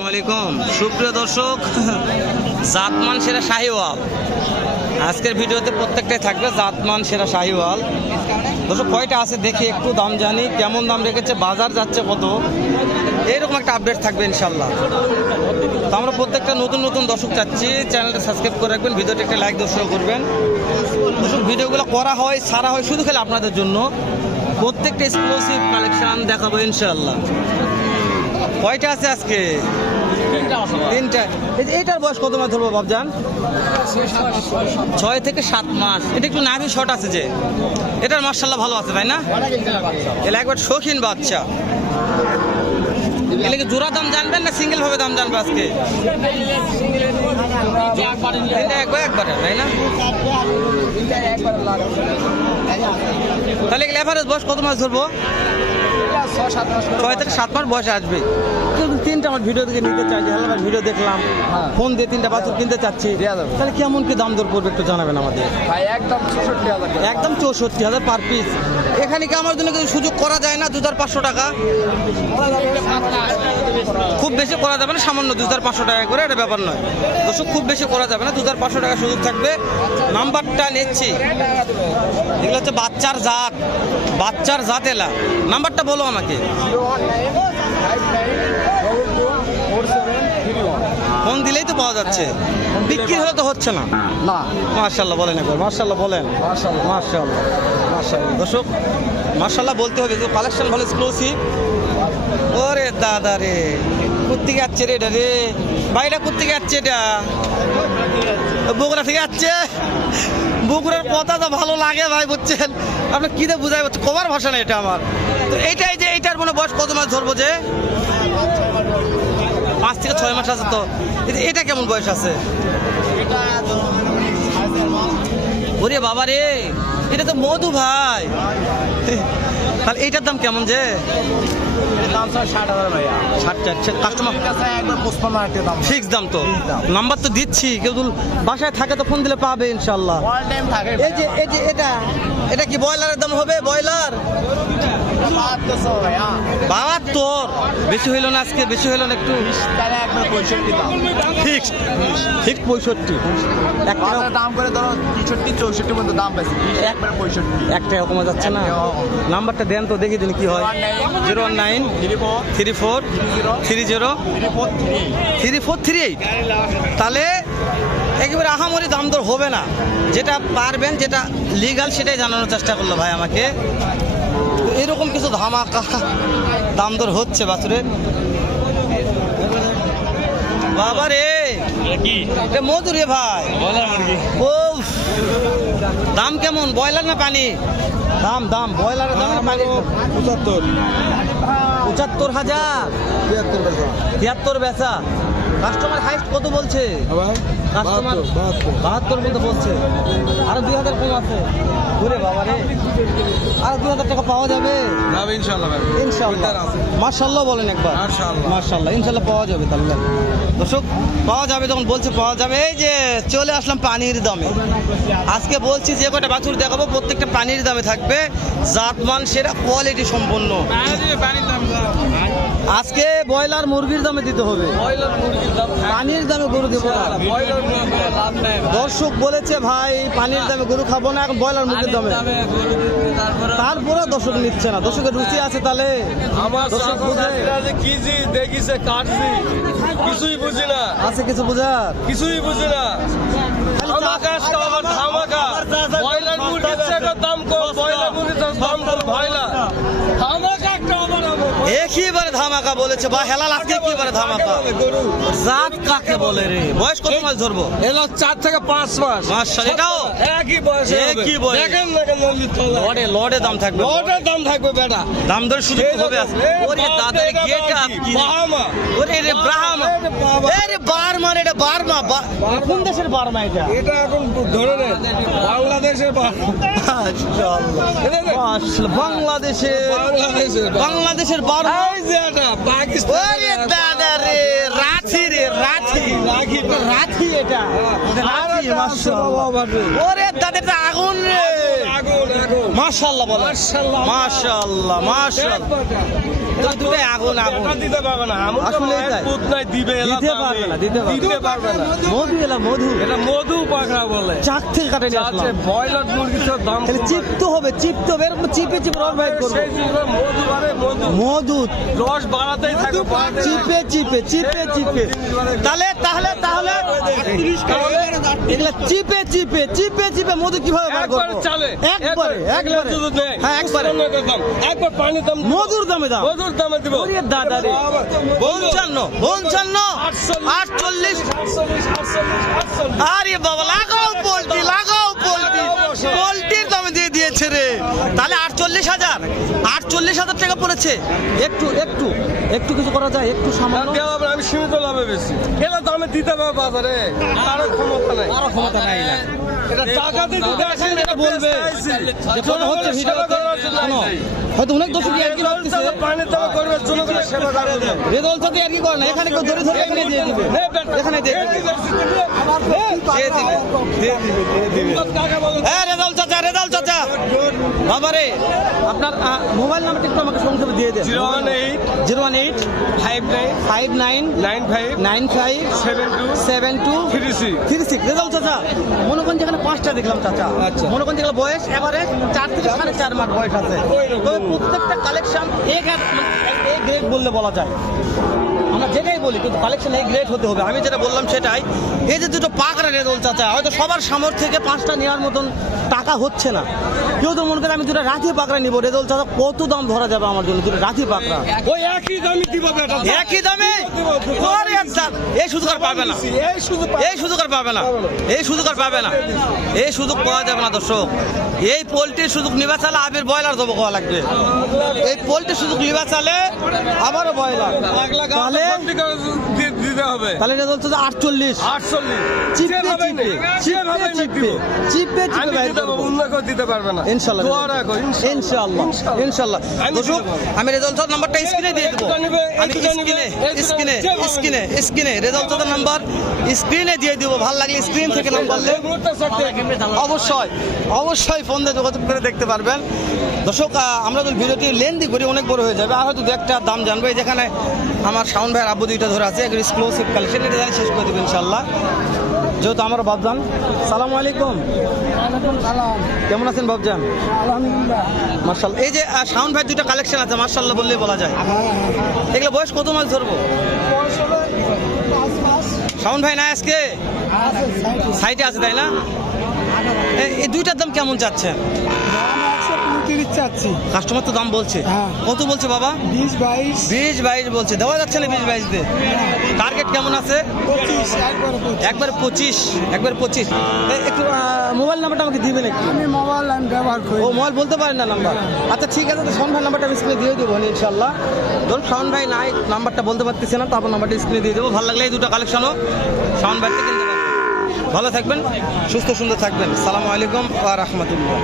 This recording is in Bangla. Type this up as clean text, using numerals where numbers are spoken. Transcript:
আসসালামাইকুম সুপ্রিয় দর্শক, জাতমান সেরা শাহিওয়াল আজকের ভিডিওতে প্রত্যেকটাই থাকবে। জাতমান সেরা শাহিওয়াল দর্শক কয়টা আছে দেখি, একটু দাম জানি, কেমন দাম রেখেছে, বাজার যাচ্ছে কত, এইরকম একটা আপডেট থাকবে ইনশাল্লাহ। তো আমরা প্রত্যেকটা নতুন নতুন দর্শক চাচ্ছি, চ্যানেলটা সাবস্ক্রাইব করে রাখবেন, ভিডিওটা একটা লাইক দর্শক করবেন। দর্শক ভিডিওগুলো করা হয় সারা হয় শুধু খেলে আপনাদের জন্য, প্রত্যেকটা এক্সক্লুসিভ কালেকশন দেখাবো ইনশাল্লাহ। কয়টা আছে আজকে? তিনটা। এইটার বয়স কত মাস ধরবো বাবজান? 6 থেকে 7 মাস। এটা একটু নাভি শর্ট আছে যে, এটার মাশাআল্লাহ ভালো আছে তাই না? এটা একবার শৌখিন বাচ্চা। এলে কি জোড়া দাম জানবেন না সিঙ্গেল ভাবে দাম জানবে আজকে? এটা একবারে তাই না? তাহলে এভারেজ বয়স কত মাস ধরবো? 6 থেকে 7 মাস বয়সে আসবে। তিনটা আমার ভিডিও থেকে নিতে চাইছি, হ্যালো ভিডিও দেখলাম, ফোন দিয়ে 3টা বাছুর কিনতে চাচ্ছি, তাহলে কেমন কি দাম দর করবে একটু জানাবেন আমাদের। একদম 64,000 পার পিস। এখানে কি আমার জন্য কিছু সুযোগ করা যায় না? 2,500 টাকা খুব বেশি করা যাবে না, সামান্য 2,500 টাকা করে, এটা ব্যাপার নয় দর্শক, খুব বেশি করা যাবে না, 2,500 টাকা সুযোগ থাকবে। নাম্বারটা নিচ্ছি, এগুলো হচ্ছে বাচ্চার জাত এলা। নাম্বারটা বলো আমাকে। ফোন দিলেই তো পাওয়া যাচ্ছে, বিক্রি হলে তো হচ্ছে না। মাশাআল্লাহ বলেন একবার, মাশাআল্লাহ বলেন, মাশাআল্লাহ দর্শক, মাশাআল্লাহ বলতে হবে, কালেকশন ভালো এক্সক্লুসিভ। ওরে দাদা রে, কোত্থেকে যাচ্ছে রে এটা রে ভাই? এটা কোত্থেকে যাচ্ছে? এটা বগুড়া থেকে যাচ্ছে। বগুড়ার কথা তো ভালো লাগে ভাই, বুঝছেন আপনি কি দিয়ে বুঝাই বলছে, কবার ভাষা না এটা আমার। তো এইটাই যে এইটার মানে বয়স কত মাস ধরবো? যে 5 থেকে 6 মাস আছে। তো এটা কেমন বয়স আছে? ওরে বাবা রে, এটা তো মধু ভাই। তাহলে এইটার দাম কেমন? যে ফিক্স দাম তো, নাম্বার তো দিচ্ছি, কেউ বাসায় থাকে তো ফোন দিলে পাবে ইনশাল্লাহ। এই যে এটা কি ব্রয়লারের দাম হবে? ব্রয়লার 72, বেশি হইল না আজকে? বেশি হইল না একটু? ফিক্সড 65। দাম করে ধরো 63-64 মধ্যে দাম পাইছে, একবারে 65। একটা কমা যাচ্ছে না? নাম্বারটা দেন তো দেখি দিন কি হয়। 01934303438। তাহলে একেবারে আহামরি দাম দর হবে না, যেটা পারবেন, যেটা লিগাল সেটাই জানানোর চেষ্টা করলো ভাই আমাকে। এরকম কিছু ধামাকা দাম দর হচ্ছে বাছুরের। বাবা রে, মধু রে ভাই। ও দাম কেমন? ব্রয়লার না পানি? দাম ব্রয়লারের দাম না পানি? 75,000। 73 বেচা। কাস্টমার হাইস্ট কত বলছে? কাস্টমার 72 পর্যন্ত বলছে। আরো 2,000 কম আছে। ঘুরে বাবা রে, আর 2,000 টাকা পাওয়া যাবে ইনশাল্লাহ। মাশাআল্লাহ বলেন একবার, মাশাআল্লাহ ইনশাল্লাহ পাওয়া যাবে। তাহলে দর্শক পাওয়া যাবে, যখন বলছে পাওয়া যাবে। এই যে চলে আসলাম পানির দামে। আজকে বলছি যে কটা বাছুর দেখাবো প্রত্যেকটা পানির দামে থাকবে, জাতমান সেরা কোয়ালিটি সম্পন্ন। আজকে ব্রয়লার মুরগির দামে দিতে হবে, পানির দামে গরু দেবো না। দর্শক বলেছে ভাই পানির দামে গরু খাবো না, এখন ব্রয়লার মুরগির দামে। তারপরে দর্শক নিচ্ছে না, দর্শকের রুচি আছে। তাহলে দর্শক দেখিছে কাটছি, কিছুই বুঝি না, আছে কিছু বুঝার, কিছুই বুঝি না। ব্রয়লার মুরগির দাম কম, ব্রয়লার মুরগির দাম কম, ব্রয়লার একেবারে ধামাকা বলেছে বা হেলাল। আজকে একেবারে ধামাকা। জাত কাকে বলে রে? বয়স কত মাস ধরবো? এলো 4 থেকে 5 মাস। মাশাআল্লাহ, এটাও একই বয়স। দেখেন লড়ে দাম থাকবে, লটের দাম থাকবে বেটা, দাম ধরে শুরু হবে আজকে। ওরে দাদা রে, গেট আপ কি বাহামা, ওরে রে ব্রাহ্মা, আরে বার্মা, এটা বার্মা। কোন দেশের বার্মা এটা? এটা এখন ধরে নেন বাংলাদেশের বার্মা। মাশাআল্লাহ, বাংলাদেশের বার্মা। এই যে এটা পাকিস্তান। ওরে দাদা রে, রাঠি এটা রাঠি, মাশাআল্লাহ। ওরে দাদা, এটা আগুন রে, মাশাআল্লাহ বলে মাশাআল্লাহ। মাশাআল্লাহ মাশাআল্লাহ তো দুটোই আগুন আগুন এটা দিতে পারবে না আমার তো আসলেই মায়ের তাই। পুত নাই দিবে এলা দিতে দামে। পারবে না, দিতে পারবে না। দিতে পারবে না মধু এলা মধু এটা মধু পাখা বলে চাক থেকে কাটে নিয়ে আছে আসলাম ব্রয়লার মুরগির তো দাম তাহলে কম। চিপতে হবে এরকম চিপে চিপে রড করবো সেই জিনিস মধু বাড়ে মধু মধু রস বাড়াতেই থাকবে বাড়াতেই চিপে চিপে চিপে চিপে তাহলে তাহলে তাহলে এগুলা চিপে চিপে চিপে চিপে মধু কিভাবে বার একবারে করবো চালে একবারে একবারে হ্যাঁ একবারে একবার পানি দাম মধুর দামে দাম মধুর দামে দিব ওরে দাদা রে 55 55 48 48 আরে বাবা লাগাও পোল্ট্রি পোল্ট্রির দামে দিয়ে দিয়েছে রে তাহলে 48,000 টাকা পড়েছে একটু একটু একটু কিছু করা যায় একটু সামান্য আমি সীমিত লাভে বেশি এলা দামে দিতে পারবে বাজারে তারও ক্ষমতা নাই আরো ক্ষমতা নাই না এটা টাকা দিয়ে দিতে আসেন এটা বলবে যে কত হচ্ছে ভিডিওতে শোনো, হয়তো অনেক দর্শক আর কি ভাবতেছে পানির দামে করবে জনগণের সেবা করবে রেজাল্ট সাথে আর কি করে না এখানে কেউ ধরে ধরে এখানে দিয়ে দিবে এখানে দিয়ে দিবে হ্যাঁ রেজাল্ট চাচা বাবারে আপনার মোবাইল নাম্বারটা একটু আমাকে সংক্ষেপে দিয়ে দেন 018 59 95 72 36 রেজাল্ট চাচা মনে করেন যেখানে 5টা দেখলাম চাচা আচ্ছা। মনে করেন যেগুলো বয়স এবারে 4 থেকে 4.5 মাস বয়স আছে তবে প্রত্যেকটা কালেকশন এ গ্রেড বললে বলা যায় আমরা যেটাই বলি কিন্তু কালেকশন এই গ্রেড হতে হবে আমি যেটা বললাম সেটাই এই যে দুটো পাকড়া রেজাল্ট চাচা হয়তো সবার সামর্থ্য থেকে 5টা নেওয়ার মতন টাকা হচ্ছে না কেউ তো মনে করে আমি দুটো রাখি পাকড়া নিবো রেজাল্ট চাচা কত দাম ধরা যাবে আমার জন্য দুটো রাখি পাকড়া ওই একই দামই দিব বেটা একই দামে ওরে দাম এই সুযোগ আর পাবে না এই সুযোগ আর পাবে না এই সুযোগ আর পাবে না এই সুযোগ পাওয়া যাবে না দর্শক এই পোল্ট্রির সুযোগ নিবা চালে আবির ব্রয়লার দেবো খাওয়া লাগবে এই পোল্ট্রির সুযোগ নিবা চালে আবারও ব্রয়লার তাহলে দিতে হবে তাহলে রেজাল্ট হচ্ছে 48 চিপে আমি দিতে পারবো অন্য কেউ দিতে পারবে না ইনশাআল্লাহ দোয়া রাখো ইনশাআল্লাহ আমি দর্শক আমি রেজাল্ট নাম্বারটা স্ক্রিনে দিয়ে দেবো আমি স্ক্রিনে রেজাল্ট নাম্বার স্ক্রিনে দিয়ে দিব ভালো লাগলে স্ক্রিন থেকে নাম্বার অবশ্যই ফোন দিয়ে যোগাযোগ করে দেখতে পারবেন দর্শক আমরা যদি ভিডিওটি লেন্দি করি অনেক বড় হয়ে যাবে আর হয়তো দু একটা দাম জানবো এই যেখানে আমার শাওন ভাইয়ের আব্বু দুইটা ধরে আছে এক্সক্লুসিভ কালেকশন এটা শেষ করে দেবেন ইনশাআল্লাহ যেহেতু আমার বাবজান সালামু আলাইকুম কেমন আছেন বাবজান মার্শাল্লাহ এই যে শাওন ভাই দুইটা কালেকশন আছে মার্শাল্লাহ বললেই বলা যায় এগুলো বয়স কত মাস ধরবো শাওন ভাই না আজকে সাইটে আছে তাই না এই দুইটার দাম কেমন চাচ্ছেন কাস্টমার তো দাম বলছে কত বলছে বাবা 20-22 বলছে দেওয়া যাচ্ছে না 20-22 দিয়ে টার্গেট কেমন আছে একবার 25 একটু মোবাইল নাম্বারটা আমাকে দিবেন একটু আমি মোবাইল লাইন ব্যবহার করি ও মোবাইল বলতে পারেন না নাম্বার আচ্ছা ঠিক আছে তো শাওন ভাই নাম্বারটা আমি স্ক্রিনে দিয়ে দেবো ইনশাআল্লাহ ধরুন শাওন ভাই নাই নাম্বারটা বলতে পারতেছে না তারপর নাম্বারটা স্ক্রিনে দিয়ে দেবো ভালো লাগলে এই দুটো কালেকশনও শাওন ভাই থেকে কিনতে পারবেন ভালো থাকবেন সুস্থ সুন্দর থাকবেন আসসালামু আলাইকুম ওয়া রাহমাতুল্লাহ